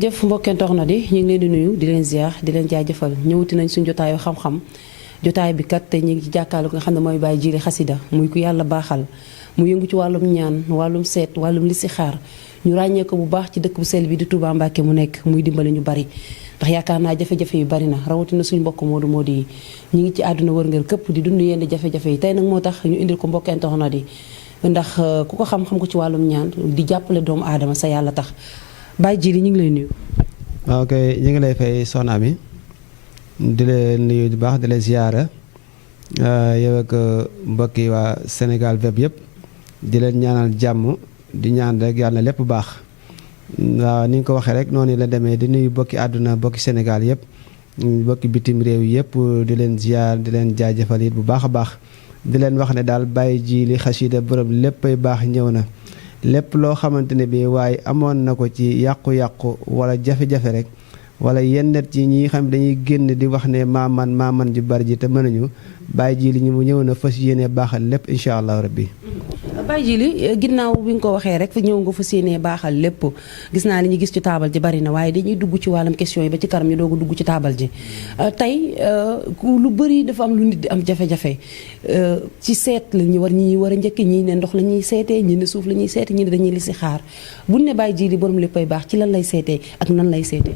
jëf mbokkentox na di ñu ngi leen di nuyu di leen ziar di leen jaajëfal ñëwati nañ suñu jotaayu xam-xam jotaay bi kat te ñu ngi ci jàkkaarloo nga xam ne mooy Baye Djily Xasida muy ku yàlla baaxal mu yëngu ci wàllum ñaan wàllum seet wàllum listixaar ñu ràññee ko bu baax ci dëkk bu sell bi di Touba Mbacké mu nekk muy dimbali ñu bari ndax yaakaar naa jafe-jafe yu bari na rawatina suñu mbokk moodu yi ñu ngi ci àdduna wërngal këpp di dund yenn jafe-jafe yi tey nag moo tax ñu indil ko mbokkentox na di ndax ku ko xam-xam ko ci wàllum ñaan di jàppale doomu aadama sa yàlla tax Baye Djily ñu ngi lay nuyu. waaw kay ñu ngi lay fay soxna mi di leen nuyu bu baax di leen ziyaara yow ak mbokki waa Sénégal web yëpp di leen ñaanal jàmm di ñaan rek yàlla na lépp baax waaw ni nga ko waxee rek noonu la demee di nuyu bokki àdduna bokki Sénégal yëpp bokki bitim réew yëpp di leen ziyaar di leen jaajëfal it bu baax a baax di leen wax ne daal Baye Djily Xasida borom léppay baax ñëw na. lépp loo xamante ne bi waaye amoon na ko ci yàqu-yàqu wala jafe-jafe rek wala yenn ci ñi xam dañuy génn di wax ne maaman ju bari ji te mënuñu Baye Djily ñu mu ñëw na fas yéene baaxal lépp incha allah rabbi. Baye Djily ginnaaw bi nga ko waxee rek ñëw nga fas yéene baaxal lépp gis naa li ñu gis ci taabal ji bari na waaye dañuy dugg ci wàllum question yi ba ci kanam ñu doog a dugg ci taabal ji tey lu bëri dafa am lu nit di am jafe-jafe ci seet la ñu war a njëkk ñii ne ndox la ñuy seetee ñii ne suuf la ñuy seetee ñii ne dañuy listixaar buñ ne Baye Djily borom léppay baax ci lan lay seetee ak nan lay seetee.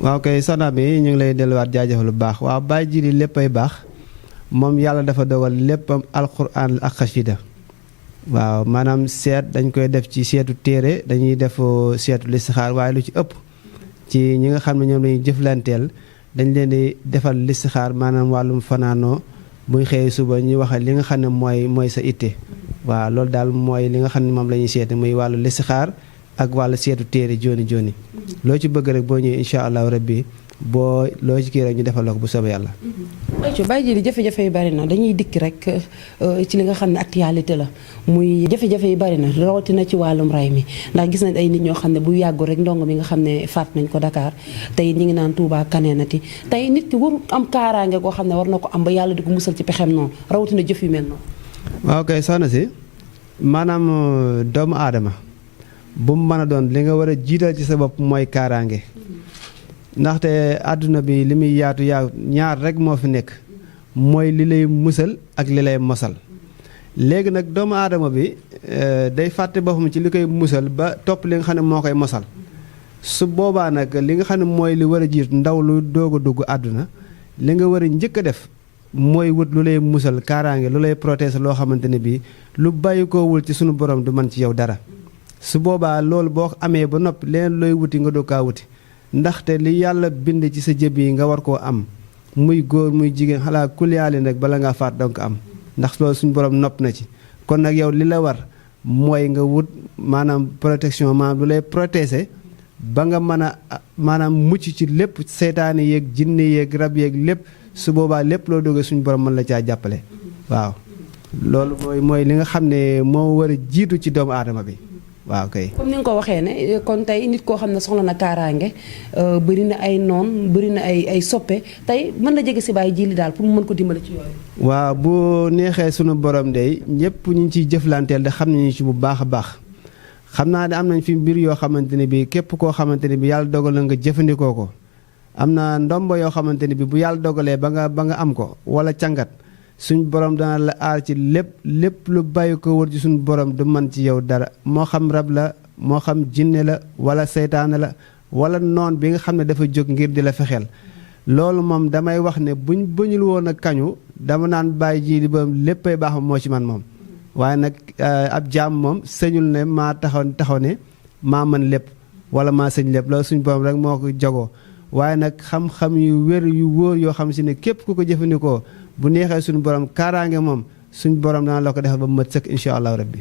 waaw kay soxna bi ñu ngi lay delluwaat jaajëfal lu baax waaw Baye Djily léppay baax moom yàlla dafa dogal léppam alquran ak xasida waaw maanaam seet dañ koy def ci seetu téere dañuy def seetu listixaar waaye lu ci ëpp ci ñi nga xam ne ñoom lañuy jëflanteel dañ leen di defal listixaar maanaam wàllum fanaanoo buñ xëyee suba ñuy wax li nga xam ne mooy sa itte waaw loolu daal mooy li nga xam ne moom la ñuy seete muy wàllu listixaar ak wàllu seetu téere joni loo ci bëgg rek boo ñëwee incha allahu rabbi boo loo ci kii rek ñu defal ko bu soobee yàlla. Baye Djily jafe-jafe yu bari na dañuy dikk rek ci li nga xam ne actualité la muy jafe-jafe yu bari na rawatina ci wàllum ray mi ndax gis nañ ay nit ñoo xam ne bu yàggul rek ndongo mi nga xam ne faat nañ ko Dakar tey ñi ngi naan Touba kaneenati tey nit ki waru am kaaraange koo xam ne war na ko am ba yàlla di ko musal ci pexem noonu rawatina jëf yu mel noonu. waaw kay soxna si maanaam doomu aadama bu mu mën a doon li nga war a jiital ci sa bopp mooy kaaraange. ndaxte àdduna bi li muy yaatu ñaar rek moo fi nekk mooy li lay musal ak li lay mosal léegi nag doomu aadama bi day fàtte boppam ci li koy musal ba topp li nga xam ne moo koy mosal su boobaa nag li nga xam ne mooy li war a jiit ndaw lu doog a dugg àdduna li nga war a njëkk a def mooy wut lu lay musal kaaraange lu lay protéger loo xamante ne bii lu bàyyi koo wul ci sunu borom du mën ci yow dara su boobaa loolu boo amee ba noppi leen looy wuti nga doog kaa wuti ndaxte li yàlla bind ci sa jëb yi nga war koo am muy góor muy jigéen xalaa kuliyaali nag bala ngaa faat donc am ndax loolu suñu borom nopp na ci kon nag yow li la war mooy nga wut maanaam protection maanaam lu lay protéger ba nga mën a maanaam mucc ci lépp seytaane yeeg jinne yeeg rab yeeg lépp su boobaa lépp loo dogee suñu borom mën la caa jàppale waaw loolu mooy li nga xam ne moo war a jiitu ci doomu aadama bi waaw kay comme ni nga ko waxee ne kon tey nit koo xam ne soxla na kaaraange bëri na ay noon bëri na ay soppe tey mën na jege si Baye Djily daal pour mu mën ko dimbale ci yooyu. waaw bu neexee sunu borom de ñëpp ñu ngi ciy jëflanteel de xam nañu ci bu baax a baax xam naa ne am nañ fi mbir yoo xamante ne bi képp koo xamante ne bi yàlla dogal na nga jëfandikoo ko am na ndombo yoo xamante ne bi bu yàlla dogalee ba nga am ko wala càngat suñ borom dana la aar ci lépp lu bàyyi ko wër ci suñu borom du man ci yow dara moo xam rab la moo xam jinne la wala seytaane la wala noon bi nga xam ne dafa jóg ngir di la fexeel loolu moom damay wax ne buñul woon a kañu dama naan Baye Djily ba léppay baax moo ci man moom waaye nag ab jaam moom sëñul ne maa taxaw ne maa mën lépp wala maa sëñ lépp loolu suñu borom rek moo ko jagoo waaye nag xam-xam yu wér yu wóor yoo xam si ne képp ku ko jëfandikoo bu neexee suñu borom kaaraange moom suñu borom dana la ko defal ba mu mat sëkk incha allahu rabbi.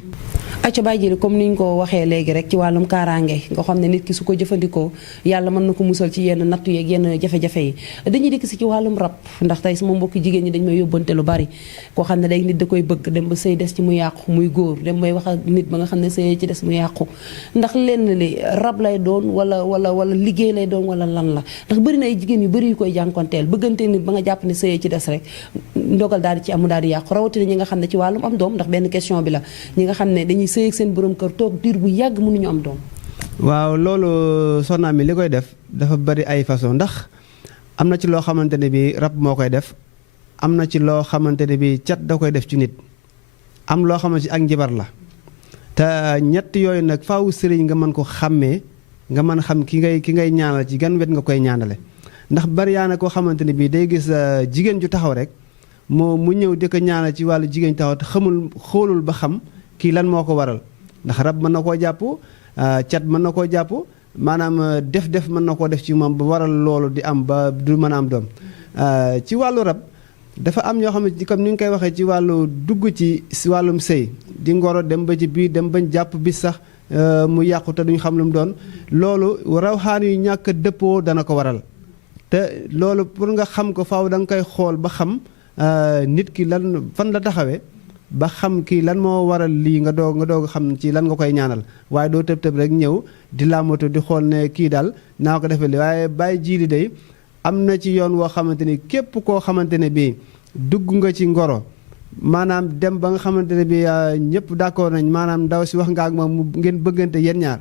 acca Baye Djily comme ni ñu ko waxee léegi rek ci wàllum kaaraange nga xam ne nit ki su ko jëfandikoo yàlla mën na ko musal ci yenn nattu yeeg yenn jafe-jafe yi dañuy dikk si ci wàllum rab ndax tey sama mbokki jigéen ñi dañ may yóbbante lu bari koo xam ne day nit da koy bëgg dem ba sëy des ci mu yàqu muy góor dem bay wax ak nit ba nga xam ne sëy ci des mu yàqu ndax lenn li rab lay doon wala liggéey lay doon wala lan la ndax bëri na ay jigéen yu bëri yu koy jànkonteel bëggante nit ba nga jàpp ne sëy ci des rek ndogal daal di ci am mu daal di yàqu rawatina ñi nga xam ne ci wàllum am doom ndax benn question bi la ñi nga xam ne dañuy sëy ak seen borom kër toog diir bu yàgg mënuñu am doom. waaw loolu soxna mi li koy def dafa bari ay façon ndax am na ci loo xamante ne bi rab moo koy def am na ci loo xamante ne bi cat da koy def ci nit am loo xamante ci ak njibar la te ñett yooyu nag faaw sëriñ nga mën ko xàmmee nga mën xam ki ngay ñaanal ci gan wet nga koy ñaanale ndax bari yaa na koo xamante ne bii day gis jigéen ju taxaw rek mu ñëw di ko ñaanal ci wàllu jigéen taxaw te xoolul ba xam kii lan moo ko waral ndax rab mën na koo jàpp cat mën na koo jàpp maanaam def mën na koo def ci moom ba waral loolu di am ba du mën a am doom ci wàllu rab dafa am ñoo xam ne comme ni nga koy waxee ci wàllu dugg ci wàllum sëy di ngoro dem ba ci biir dem bañ jàpp bis sax mu yàqu te duñ xam lu mu doon loolu rawxaan yu ñàkk a dëppoo dana ko waral te loolu pour nga xam ko faaw da nga koy xool ba xam nit ki lan fan la taxawee ba xam kii lan moo waral lii nga doog xam ci lan nga koy ñaanal waaye doo tëb rek ñëw di làmbatu di xool ne kii daal naa ko defee li waaye bàyyi jiili day am na ci yoon woo xamante ni képp koo xamante ne bii dugg nga ci ngoro maanaam dem ba nga xamante ne bii ñëpp d'accord nañ maanaam ndaw si wax nga ak moom mu ngeen bëggante yéen ñaar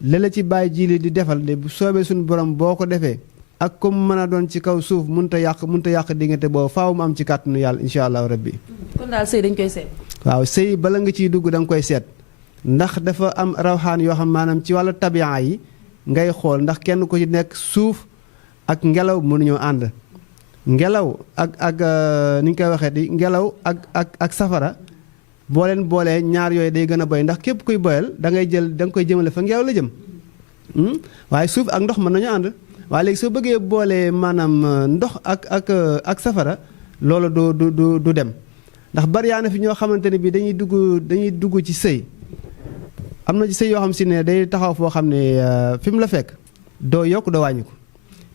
la ci bàyyi jiili di defal de bu soobee suñu borom boo ko defee ak comme mën a doon ci kaw suuf mënut a yàq diggante boobu faaw mu am ci kàttanu yàlla incha allahu rabbi. kon daal sëy dañ koy seet. waaw sëy bala nga ciy dugg da nga koy seet ndax dafa am rawxaan yoo xam maanaam ci wàllu tabiya yi ngay xool ndax kenn ku ci nekk suuf ak ngelaw mënuñoo ànd ngelaw ak ni ñu koy waxee di ngelaw ak safara boo leen boolee ñaar yooyu day gën a boy ndax képp kuy boyal da nga koy jëmale fa ngelaw la jëm waaye suuf ak ndox mën nañu ànd waaye léegi soo bëggee boolee maanaam ndox ak safara loolu du dem ndax bari yaa na fi ñoo xamante ne bi dañuy dugg ci sëy am na ci sëy yoo xam si ne day taxaw foo xam ne fi mu la fekk doo yokk doo wàññi ko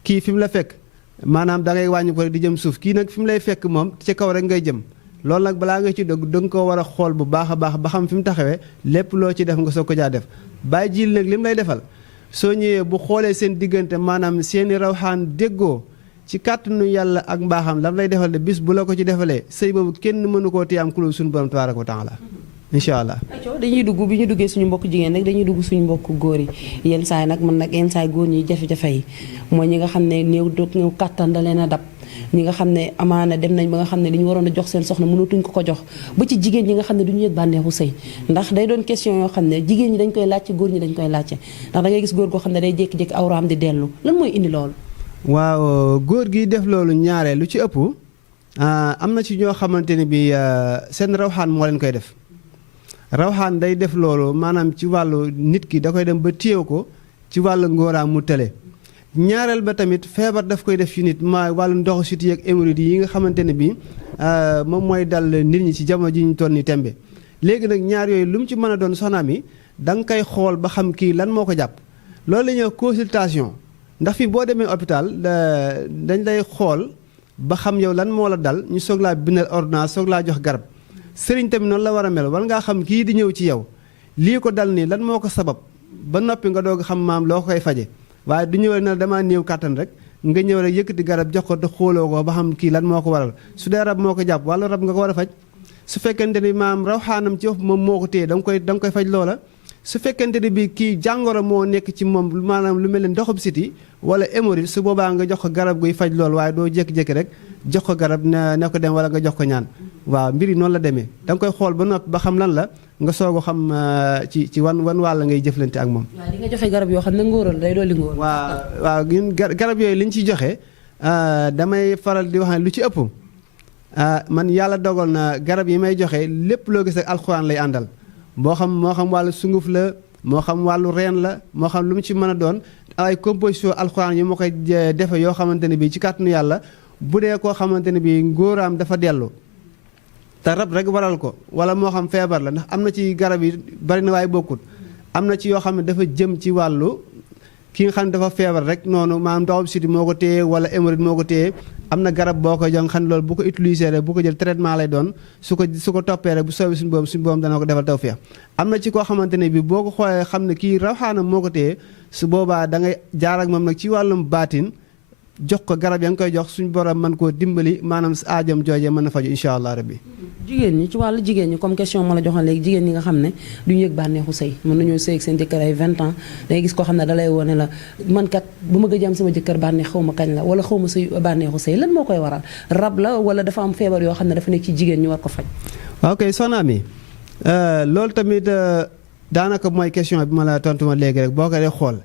kii fi mu la fekk maanaam da ngay wàññi ko rek di jëm suuf kii nag fi mu lay fekk moom ci kaw rek ngay jëm loolu nag balaa nga ci dugg da nga ko war a xool bu baax a baax ba xam fi mu taxawee lépp loo ci def nga soog ko jaa def bàyyi jiil nag li mu lay defal soo ñëwee bu xoolee seen diggante maanaam seeni rawxaan déggoo ci kàttanu yàlla ak mbaaxam lam lay defal de bis bu la ko ci defalee sëy boobu kenn mënu koo téye am ku suñu borom tabaaraka wa taala incha allah. dañuy dugg bi ñu duggee suñu mbokk jigéen rek dañuy dugg suñu mbokk góor yi yenn saay nag man nag yenn saay góor ñi jafe-jafe yi mooy ñi nga xam ne néew kàttan da leen a dab ñi nga xam ne amaana dem nañ ba nga xam ne li ñu waroon a jox seen soxna mënatuñ ko jox ba ci jigéen ñi nga xam ne duñu yëg bànneexu sëy ndax day doon question yoo xam ne jigéen ñi dañ koy laajte góor ñi dañ koy laajte ndax da ngay gis góor goo xam ne day jékki-jékki awraam di dellu lan mooy indi loolu. waaw góor gi def loolu ñaaree lu ci ëpp am na ci ñoo xamante ne bi seen rawxaan moo leen koy def rawxaan day def loolu maanaam ci wàllu nit ki da koy dem ba téyew ko ci wàllu ngóoraam mu tële ñaareel ba tamit feebar daf koy def ci nit ma wàllu ndoxu siti ak hémorroïdes yi nga xamante ne bi moom mooy dal nit ñi ci jamono ji ñu toll ni tembe léegi nag ñaar yooyu lu mu ci mën a doon soxna mi da nga koy xool ba xam kii lan moo ko jàpp loolu la ñuy wax consultation ndax fii boo demee hôpital dañ lay xool ba xam yow lan moo la dal ñu soog laa bindal ordonnance soog laa jox garab sëriñ tamit noonu la war a mel war ngaa xam kii di ñëw ci yow lii ko dal nii lan moo ko sabab ba noppi nga doog xam maam loo koy faje waaye du ñëwee na damaa néew kàttan rek nga ñëw rek yëkkati garab jox ko te xooloo ko ba xam kii lan moo ko waral su dee rab moo ko jàpp wala rab nga ko war a faj su fekkente ni maam rawxaanam ci wax moom moo ko téye da nga koy faj loola su fekkente ne bi kii jàngoro moo nekk ci moom maanaam lu mel ne ndoxum siti wala hémorroïde su boobaa nga jox ko garab guy faj loolu waaye doo jékki-jékki rek jox ko garab ne ko dem wala nga jox ko ñaan waaw mbir yi noonu la demee da nga koy xool ba noppi ba xam lan la nga soog a xam ci wan wàll ngay jëflante ak moom. waaw di nga joxe garab yoo xam ne ngóoral day dolli ngóor. waaw ñun garab yooyu li ñu ciy joxe damay faral di wax ne lu ci ëpp man yàlla dogal na garab yi may joxe lépp loo gis ak alxuraan lay àndal moo xam wàllu sunguf la moo xam wàllu reen la moo xam lu mu ci mën a doon ay composition alxuraan yi ma koy defe yoo xamante ne bii ci kàttanu yàlla bu dee koo xamante ne bii ngóoraam dafa dellu te rab rek waral ko wala moo xam feebar la ndax am na ci garab yi bari na waaye bokkut am na ci yoo xam ne dafa jëm ci wàllu ki nga xam ne dafa feebar rek noonu maanaam ndoxum siti moo ko téye wala hémorroïde moo ko téye am na garab boo koy jox nga xam ne loolu bu ko utiliser rek bu ko jël traitement lay doon su ko toppee rek bu soobee suñu boom dana ko defal tawfeex am na ci koo xamante ne bi boo ko xoolee xam ne kii rawxaanam moo ko téye su boobaa da ngay jaar ak moom nag ci wàllum baatin jox ko garab ya nga koy jox suñu borom mën koo dimbali maanaam aajam joojee mën na faju incha allah rabbi. jigéen ñi ci wàllu jigéen ñi comme question ma la joxoon léegi jigéen ñi nga xam ne duñu yëg bànneexu sëy mën nañoo sëy ak seen jëkkër ay 20 ans dangay gis koo xam ne da lay wone la man kat bu ma gëj am sama jëkkër bànneex xaw ma kañ la wala xaw ma sëy bànneexu sëy lan moo koy waral rab la wala dafa am feebar yoo xam ne dafa nekk ci jigéen ñu war ko faj. waaw kay soxna mi loolu tamit daanaka mooy question bi ma la tontu ma léegi rek boo ko dee xool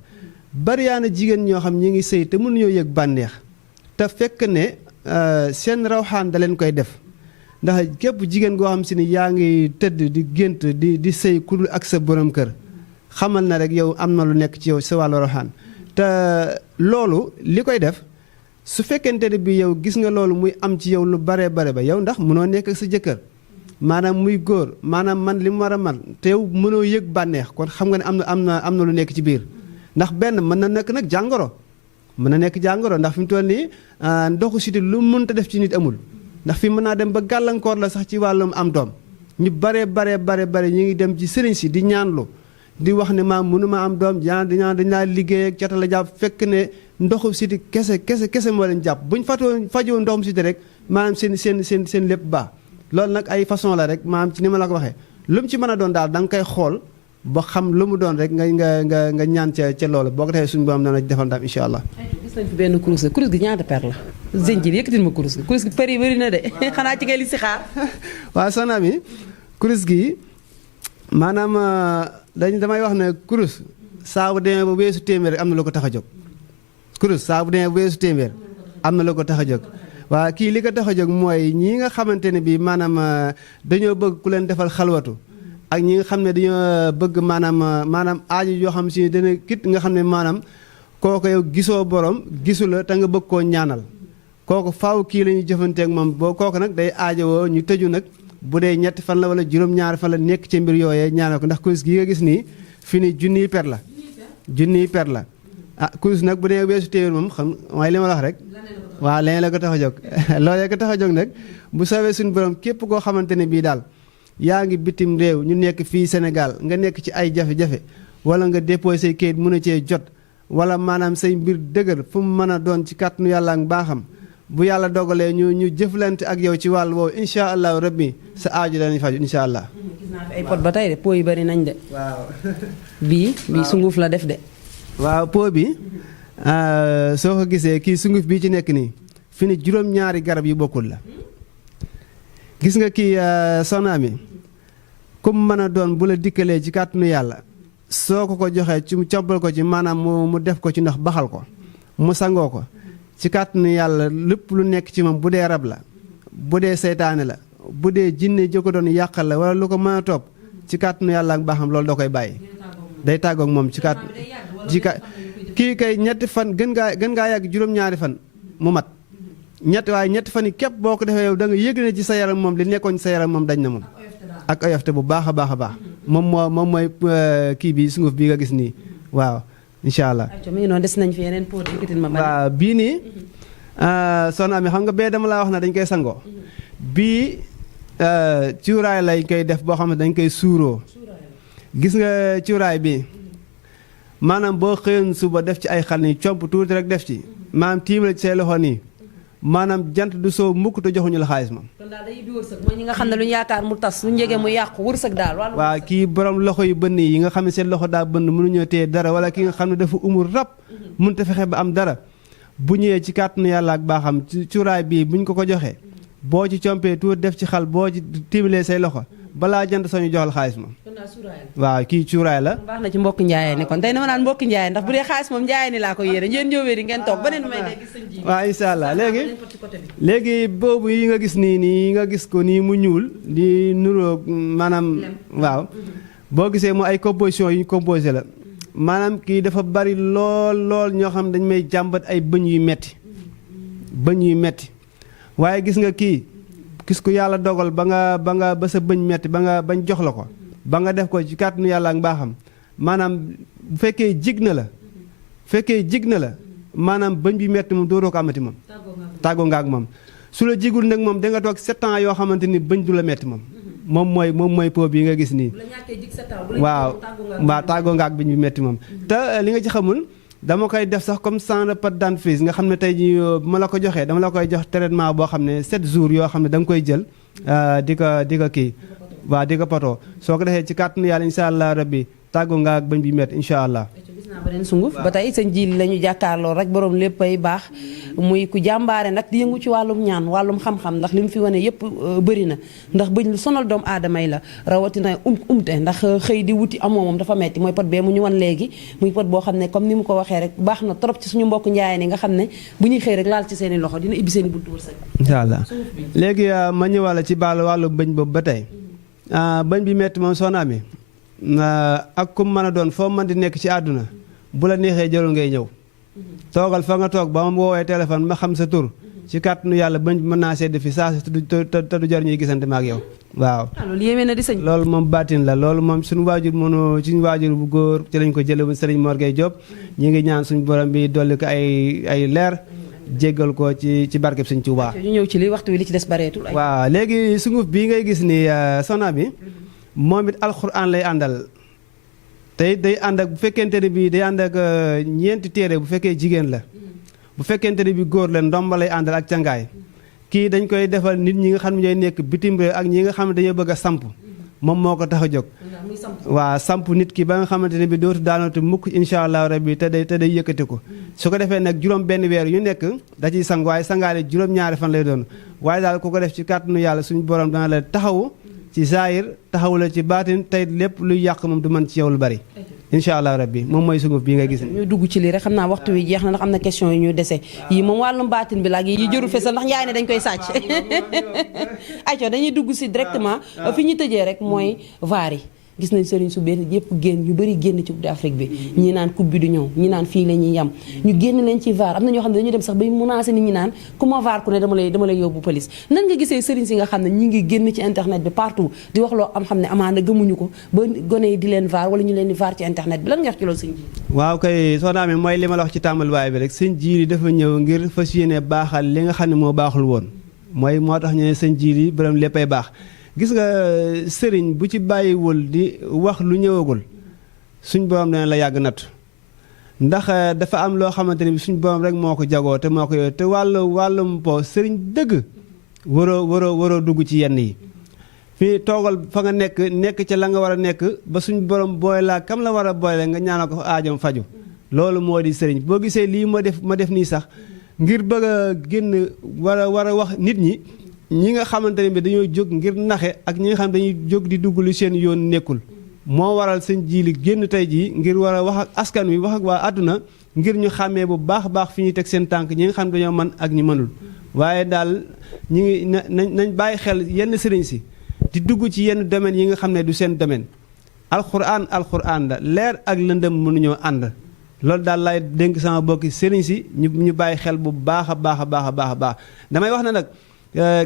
bari yaa na jigéen ñoo xam ñi ngi sëy te mënuñoo yëg bànneex te fekk ne seen rawxaan da leen koy def ndax képp jigéen goo xam si ni yaa ngi tëdd di gént di sëy ku dul ak sa borom kër xamal na rek yow am na lu nekk ci yow sa wàllu rawxaan te loolu li koy def su fekkente ne bi yow gis nga loolu muy am ci yow lu bare bare ba yow ndax mënoo nekk ak sa jëkkër maanaam muy góor maanaam man li mu war a man te yow mënoo yëg bànneex kon xam nga ne am na lu nekk ci biir ndax benn mën na nekk nag jàngoro mën na nekk jàngoro ndax fi mu toll nii ndoxu siti lu mënta def ci nit amul ndax fi mën naa dem ba gàllankoor la sax ci wàllum am doom ñu bare ñu ngi dem ci sëriñ si di ñaanlu di wax ne maam mënuma am doom dañ laa liggéey ak cata la jàpp fekk ne ndoxu siti kese moo leen jàpp buñ fajoo ndoxum siti rek maanaam seen lépp baax loolu nag ay façon la rek maanaam ci ni ma la ko waxee lu mu ci mën a doon daal da nga koy xool ba xam lu mu doon rek nga ñaan ca loolu boo ko defee suñu borom dana defal ndam incha allah. gis nañ fi benn kurus gi ñaata per la. sëñ ji yëkkatil ma kurus gi per yi bëri na de xanaa ci ngay li si xaar. waaw soxna mi kurus gi maanaam damay wax ne kurus saa bu demee ba weesu téeméer am na lu ko tax a jóg. kurus saa bu demee ba weesu téeméer am na lu ko tax a jóg. waaw kii li ko tax a jóg mooy ñii nga xamante ne bii maanaam dañoo bëgg ku leen defal xalwatu ak ñi nga xam ne dañoo bëgg maanaam aaju yoo xam si dana kit nga xam ne maanaam kooku yow gisoo borom gisu la te nga bëgg koo ñaanal kooku faaw kii la ñuy jëfanteek moom boo kooku nag day aajowoo ñu tëju nag bu dee ñetti fan la wala juróom-ñaari fan la nekk ci mbir yooyee ñaanal ko ndax kurus gi nga gis nii fi ni junniy per la ah kurus nag bu dee weesu téeméer moom xam mooy li ma wax rek waaw leneen la ko tax a jóg loolee ko tax a jóg nag bu soobee suñu borom képp koo xamante ne bii daal yaa ngi bitim réew ñu nekk fii Sénégal nga nekk ci ay jafe-jafe wala nga déposé say kayit mën a cee jot wala maanaam say mbir dëgër fu mu mën a doon ci kàttanu yàlla ak baaxam bu yàlla dogalee ñu jëflante ak yow ci wàll woowu incha allahu rabbi sa aaju danañ faju incha allah. gis naa fi ay pot ba tey de pot yi bari nañ de. waaw. bii sunguf la def de. waaw pot bi soo ko gisee kii sunguf bii ci nekk nii fi ni juróom-ñaari garab yu bokkul la. gis nga kii soxna mi comme mën a doon bu la dikkalee ci kàttanu yàlla soo ko joxee ci mu cobbal ko ci maanaam mu def ko ci ndox baxal ko mu sangoo ko ci kàttanu yàlla lépp lu nekk ci moom bu dee rab la bu dee seytaane la bu dee jinne ji ko doon yàqal la wala lu ko mën a topp ci kàttanu yàlla ak baaxam loolu da koy bàyyi day tàggoog moom kii kay ñetti fan gën ngaa yàgg juróom-ñaari fan mu mat waaye ñetti fan yi képp boo ko defee yow da nga yëg ne ci sa yaram moom li nekkoon ci sa yaram moom dañ na moom ak oyofte bu baax a baax moom mooy kii bi sunguf bi nga gis nii waaw incha allah. mi ngi noonu des nañ fi yeneen pot waaw bii nii soxna mi xam nga bee dama laa wax na dañ koy sangoo bii cuuraay lañ koy def boo xam ne dañ koy suuroo gis nga cuuraay bi maanaam boo xëyoon suba def ci ay xal nii comp tuuti rek def ci maanaam tiim la ci say loxo nii maanaam jant du soo mukk te joxuñu la xaalis moom. kon daal day ubbi wërsëg mooy ñi nga xam ne lu ñu yaakaar mu tas lu njëgee mu yàqu wërsëg daal. waaw kii borom loxo yu bënn yi nga xam ne seen loxo daa bënn mënuñoo téye dara wala ki nga xam ne dafa umur rab mënut a fexe ba am dara bu ñëwee ci kàttanu yàlla ak baaxam ci cuuraay bii buñ ko joxee boo ci compee tuuti def ci xal boo ci tiimalee say loxo balaa jant sañu joxal xaalis moom. waaw kii cuuraay la. baax na ci mbokk njaayee ni kon tey dama naan mbokk njaayee ndax bu dee xaalis moom njaayee ni laa ko yéene ngeen ñëwee ngeen toog ba neen may dee gis sëñ ji. waaw incha allah léegi boobu yi nga gis nii nga gis ko nii mu ñuul di nuroo maanaam waaw boo gisee mu ay composition yu ñu composé la maanaam kii dafa bari lool ñoo xam dañ may jàmbat ay bëñ yu metti waaye gis nga kii gis ko yàlla dogal ba sa bëñ metti bañ jox la ko ba nga def ko ci kàttanu yàlla ak mbaaxam maanaam bu fekkee jig na la maanaam bëñ bi metti moom dootoo ko amati moom tàggoo nga ak moom su la jigul nag moom da nga toog 7 ans yoo xamante ni bëñ du la metti moom mooy po bi nga gis nii waaw tàggoo nga ak bëñ bi metti moom te li nga ci xamul dama koy def sax comme sans pâte dentifrice nga xam ne tey jii bu ma la ko joxee dama la koy jox traitement boo xam ne 7 jours yoo xam ne da nga koy jël di ko kii waaw di ko potoo soo ko defee ci kàttanu yàlla incha allah rabbi tàggu nga ak bañ bi métti incha allah. gis naa beneen sunguf ba tey sëñ Jili la ñu jàkkaarloo rek borom léppay baax muy ku jàmbaare nag di yëngu ci wàllum ñaan wàllum xam-xam ndax li mu fi wane yëpp bëri na ndax bëñ lu sonal doomu aadama yi la rawatina umte ndax xëy di wuti amoo moom dafa metti mooy pot bee mu ñu wan léegi muy pot boo xam ne comme ni mu ko waxee rek baax na trop ci suñu mbokk njaayeen yi nga xam ne bu ñuy xëy rek laal ci seeni loxo dina ibbi seeni buntu wërsëg. incha allah léegi ma ñëwale ci wàllu bëñ boobu ba tey bëñ bi métti moom soo amee ak kum mën a doon foo mën di nekk ci àdduna bu la neexee jëlul ngay ñëw toogal fa nga toog ba ma woowee téléphone ma xam sa tur ci kàttanu yàlla bëñ mën naa sedd fi saa si te du jar ñuy gisante ma ak yow waaw. loolu yéeme na di sëñ. loolu moom baatin la loolu moom suñu waajur suñu waajur bu góor ci lañ ko jëlee bu Sëriñ Mor Gueye Diop ñi ngi ñaan suñu borom bi dolli ko ay leer jéggal ko ci barkeb Sëñ Tuubaa. ñu ñëw ci li waxtu wi li ci des bareetul. waaw léegi sunguf bii ngay gis ni sona bi moom it alxuraan lay àndal tey day ànd ak bu fekkente ne bii day ànd ak ñeenti téere bu fekkee jigéen la bu fekkente ne bi góor la ndomba lay àndal ak cangaay kii dañ koy defal nit ñi nga xam ne ñooy nekk bitim réew ak ñi nga xam ne dañoo bëgg a samp moom moo ko tax a jóg waaw samp nit ki ba nga xamante ne bi dootu daanatu mukk incha allah rabbi te day yëkkati ko su ko defee nag juróom benn weer yu nekk da ciy sang waaye sangaale juróom-ñaari fan lay doon waaye daal ku ko def ci kàttanu yàlla suñu borom dana la taxawu ci zaahir taxawu la ci baatin tey lépp luy yàq moom du mën ci yow lu bari incha allah rabbi moom mooy sunguf bii nga gis ñu dugg ci lii rek xam naa waxtu wi jeex na ndax am na question yi ñu dese yii moom wàllum baatin bi laag yi jërul fesal ndax njaay ne dañ koy sàcc ayco dañuy dugg si directement fi ñu tëjee rek mooy vaar yi gis nañ sëriñ su benn yëpp génn ñu bëri génn ci coupe d'Afrique bi ñi naan coupe bi du ñëw ñi naan fii la ñuy yem ñu génn leen ci vaar am na ñoo xam ne dañu dem sax bay menacé nit ñi naan ku ma vaar ku ne dama lay yóbbu police nan nga gisee sëriñ si nga xam ne ñi ngi génn ci internet bi partout di wax loo am xam ne amaana gëmuñu ko ba gone yi di leen vaar wala ñu leen di vaar ci internet bi lan nga wax ci loolu sëñ ji waaw kay soo naamee mooy li ma la wax ci tàmbaliwaay bi rek sëñ jiili dafa ñëw ngir fas yéene baaxal li nga xam ne moo baaxul woon mooy moo tax ñu ne sëñ jiili borom léppay baax gis nga sëriñ bu ci bàyyiwul di wax lu ñëwagul suñ borom dana la yàgg natt ndax dafa am loo xamante ne bi suñ borom rek moo ko jagoo te moo ko yooyu te wàllum po sëriñ dëgg waroo dugg ci yenn yi fii toogal fa nga nekk ca la nga war a nekk ba suñ borom booy laa kam la war a boole nga ñaanal ko aajam faju loolu moo di sëriñ boo gisee lii ma def nii sax ngir bëgg a génn war a wax nit ñi nga xamante ne bi dañoo jóg ngir naxe ak ñi nga xam dañuy jóg di dugg lu seen yoon nekkul moo waral sëñ jiili génn tey jii ngir war a wax ak askan wi wax ak waa àdduna ngir ñu xàmmee bu baax a baax fi ñuy teg seen tànk ñi nga xam dañoo mën ak ñi mënul waaye daal ñi ngi nañ bàyyi xel yenn sëriñ si di dugg ci yenn domaines yi nga xam ne du seen domaine alxuraan la leer ak lëndëm mënuñoo ànd loolu daal lay dénk sama bokki sëriñ si ñu bàyyi xel bu baax a baax a baax a baax a baax damay wax ne nag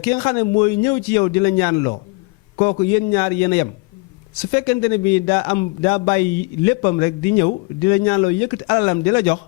ki nga xam ne mooy ñëw ci yow di la ñaanloo kooku yéen ñaar yéen a yem su fekkente ne bii daa bàyyi léppam rek di ñëw di la ñaanloo yëkkati alalam di la jox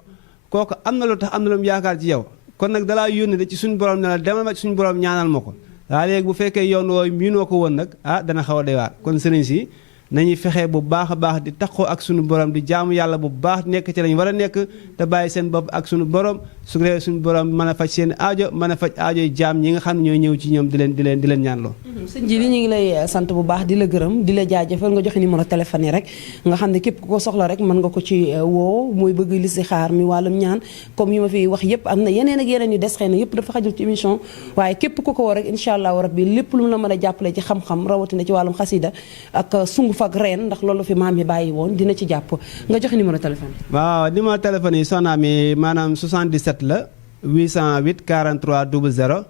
kooku am na lu tax am na lu mu yaakaar ci yow kon nag dalaa yónni de ci suñu borom ne la demal ma ci suñu borom ñaanal ma ko daa léegi bu fekkee yoon wooyu miinoo ko woon nag dana xaw a doy waar kon sëriñ si nañuy fexe bu baax a baax di taxoo ak sunu borom di jaamu yàlla bu baax nekk ci lañ war a nekk te bàyyi seen bopp ak sunu borom su ko defee suñu borom mën a faj seen aajo mën a faj aajoy jaam ñi nga xam ne ñooy ñëw ci ñoom di leen ñaanloo. sëñ ji li ñu ngi lay sant bu baax di la gërëm di la jaajëfal nga joxe numéro téléphone yi rek nga xam ne képp ku ko soxla rek mën nga ko ci woo mooy bëgg li si xaar mi wàllum ñaan comme yi ma fi wax yëpp am na yeneen ak yeneen yu des xëy na yëpp dafa xajul ci émission waaye képp ku ko woo rek incha allah rabbi lépp lu mu la mën a jàppale ci xam-xam rawatina ci wàllum xasida ak sunguf ak reen ndax loolu fi maam yi bàyyi woon dina ci jàpp nga joxe numéro téléphone. waaw numéro téléphone yi soxna mi maanaam 77 la 808 43 00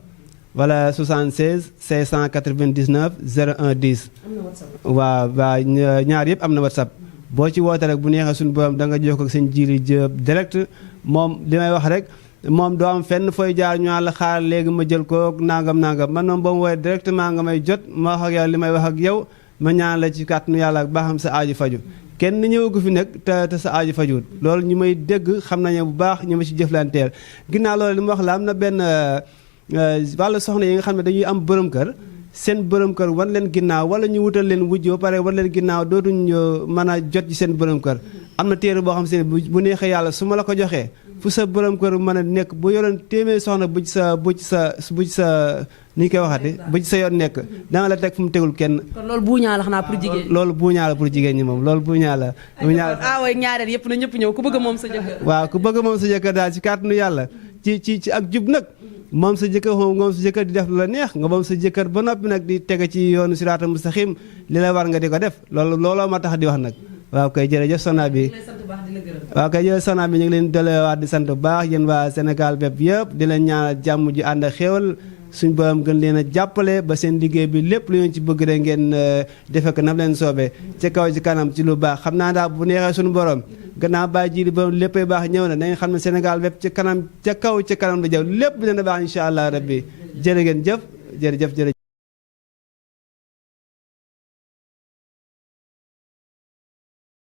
wala 76 699 01 10. am na WhatsApp. waaw ñaar yëpp am na WhatsApp boo ci woote rek bu neexee suñu borom da nga jokkoo ak seen jiili jëb direct moom li may wax rek moom doo am fenn fooy jaar ñu la xaar léegi ma jël ko nangam man moom ba mu woowee directement nga may jot ma wax ak yow li may wax ak yow. ma ñaan la ci kàttanu yàlla ak baaxam sa aaju faju kenn ñëwagu fi nag te sa aaju fajuwut loolu ñu may dégg xam nañu bu baax ñu ma ci jëflanteel ginnaaw loolu li ma wax la am na benn wàllu soxna yi nga xam ne dañuy am borom kër seen borom kër wan leen ginnaaw wala ñu wutal leen wujj ba pare wan leen ginnaaw dootuñ mën a jot ci seen borom kër am na téere boo xam si ne bu neexee yàlla su ma la ko joxee fu sa borom kër mën a nekk bu yoroon téeméer soxna bu ci sa ni ñu koy waxati bu ci sa yoon nekk danga la teg fu mu tegul kenn. kon loolu buuñaa la xanaa pour jigéen loolu buuñaa la pour jigéen ñi moom loolu buuñaa la. waaw ñaareel yëpp na ñëpp ñëw ku bëgg moom sa jëkkër. waaw ku bëgg moom sa jëkkër daal ci kàttanu yàlla ci ak jub nag moom sa jëkkër moom sa jëkkër di def lu la neex nga moom sa jëkkër ba noppi nag di tege ci yoonu siraatal mustaqiim li la war nga di ko def looloo ma tax di wax nag. waaw kay jërëjëf soxna bi waaw kay jërëjëf soxna bi ñu ngi leen delewaat di sant bu baax yéen waa Sénégal bépp yëpp di leen ñaanal jàmm ji ànd ak xéewal suñ borom gën leen a jàppale ba seen liggéey bi lépp lu ngeen ci bëgg rek ngeen defe ko nam leen soobee ci kaw ci kanam ci lu baax xam naa daal bu neexee suñu borom gannaaw bàyyi ji li ba léppay baax ñëw na nañ xam ne Sénégal bépp ci kanam ca kaw ci kanam la jëw lépp dina baax incha allah rabbi jërë ngeen jëf jërëjëf